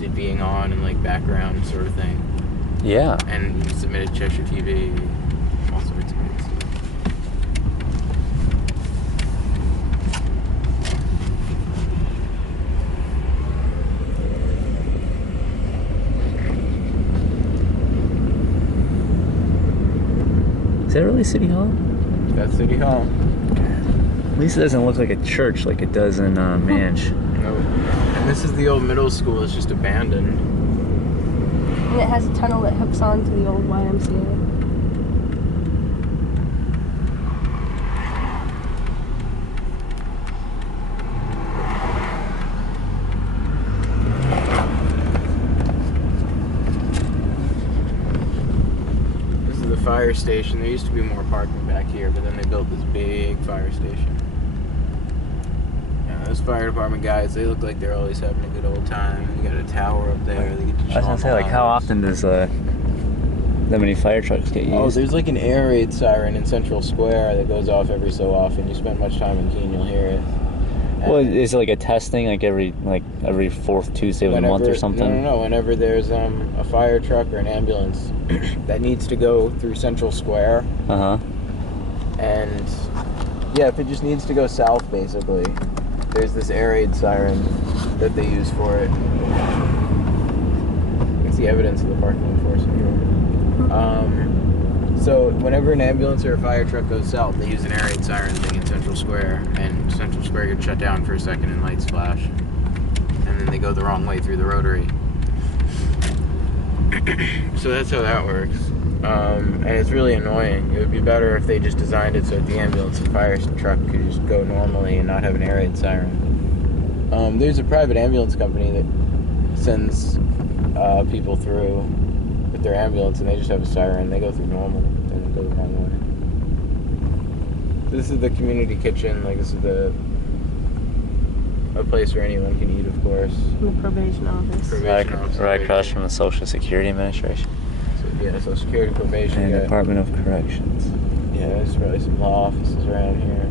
just it being on and like background sort of thing. Yeah. And you submitted Cheshire TV, all sorts of good stuff. Is that really City Hall? That's City Hall. At least it doesn't look like a church like it does in Manch. No. And this is the old middle school. It's just abandoned. And it has a tunnel that hooks on to the old YMCA. This is the fire station. There used to be more parking back here, but then they built this big fire station. Yeah, those fire department guys, they look like they're always having a good old time. You got a tower up there. They get to I was gonna say, like, how often does that many fire trucks get used? Oh, there's like an air raid siren in Central Square that goes off every so often. You spend much time in Keene, you'll hear it. Well, is it like a testing, like every fourth Tuesday of the month or something? No. Whenever there's a fire truck or an ambulance that needs to go through Central Square. And yeah, if it just needs to go south, basically, there's this air raid siren that they use for it. It's the evidence of the parking enforcement here. So whenever an ambulance or a fire truck goes south, they use an air raid siren thing in Central Square, and Central Square gets shut down for a second and lights flash. And then they go the wrong way through the rotary. So that's how that works. And it's really annoying. It would be better if they just designed it so that the ambulance and fire truck could just go normally and not have an air raid siren. There's a private ambulance company that sends people through with their ambulance, and they just have a siren. They go through normal and go the wrong way. This is the community kitchen. Like, this is a place where anyone can eat, of course. The probation office. Right across from the Social Security Administration. So, yeah, Social Security, probation. And Department of Corrections. Yeah, there's probably some law offices around here.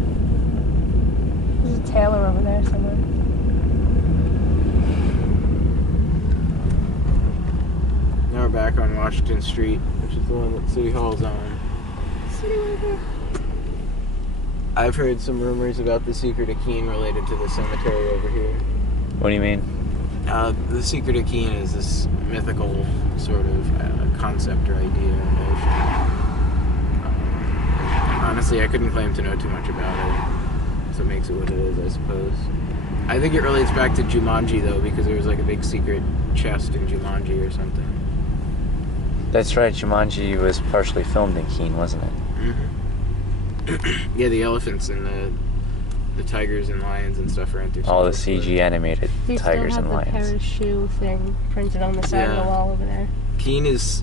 There's a tailor over there somewhere. Now we're back on Washington Street, which is the one that City Hall's on. City River. I've heard some rumors about the secret of Keene related to the cemetery over here. What do you mean? The secret of Keene is this mythical sort of concept or idea or notion. Honestly, I couldn't claim to know too much about it, so it makes it what it is, I suppose. I think it relates back to Jumanji, though, because there was like a big secret chest in Jumanji or something. That's right, Jumanji was partially filmed in Keene, wasn't it? Mm-hmm. Yeah, the elephants and the tigers and lions and stuff are in there. All the CG animated tigers and lions. They still have the parachute thing printed on the side of the wall over there. Keene is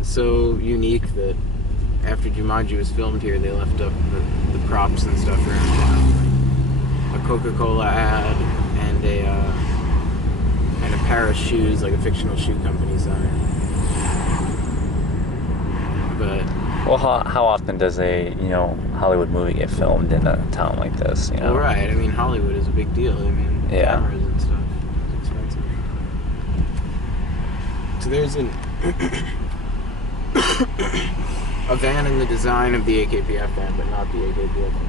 so unique that after Jumanji was filmed here, they left up the props and stuff around town. Like a Coca-Cola ad and a pair of shoes, like a fictional shoe company sign. But well, how often does a Hollywood movie get filmed in a town like this? You know? Well, right. I mean, Hollywood is a big deal. I mean, cameras and stuff. It's expensive. So there's a van in the design of the AKPF van, but not the AKPF van.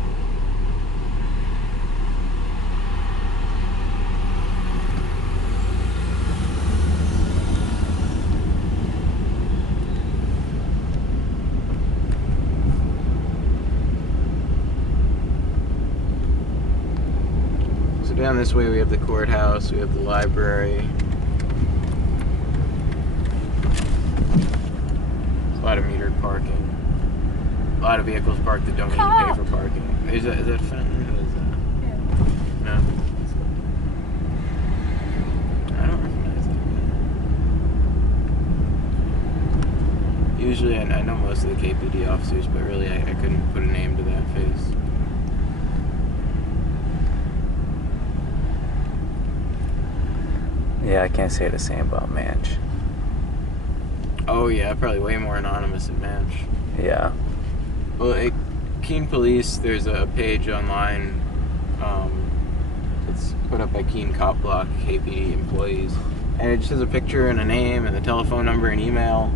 Down this way we have the courthouse, we have the library. There's a lot of metered parking. A lot of vehicles parked that don't need to pay for parking. Is that Fenton? Who is that? Yeah. No. I don't recognize that guy. Usually I know most of the KPD officers, but really I couldn't put a name to that face. Yeah, I can't say the same about Manch. Oh yeah, probably way more anonymous than Manch. Yeah. Well, at Keene Police, there's a page online. It's put up by Keene Cop Block KPD employees, and it just has a picture and a name and the telephone number and email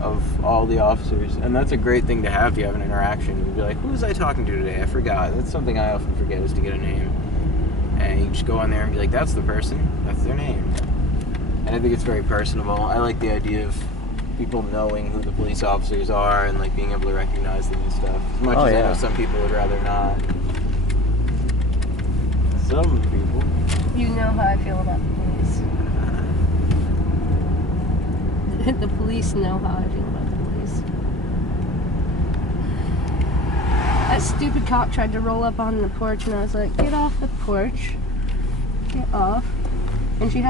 of all the officers. And that's a great thing to have if you have an interaction. You'd be like, who was I talking to today? I forgot. That's something I often forget, is to get a name. And you just go on there and be like, that's the person. That's their name. And I think it's very personable. I like the idea of people knowing who the police officers are and like being able to recognize them and stuff. As much as I know some people would rather not. Some people. You know how I feel about the police. The police know how I feel about the police. That stupid cop tried to roll up on the porch, and I was like, get off the porch. Get off. And she had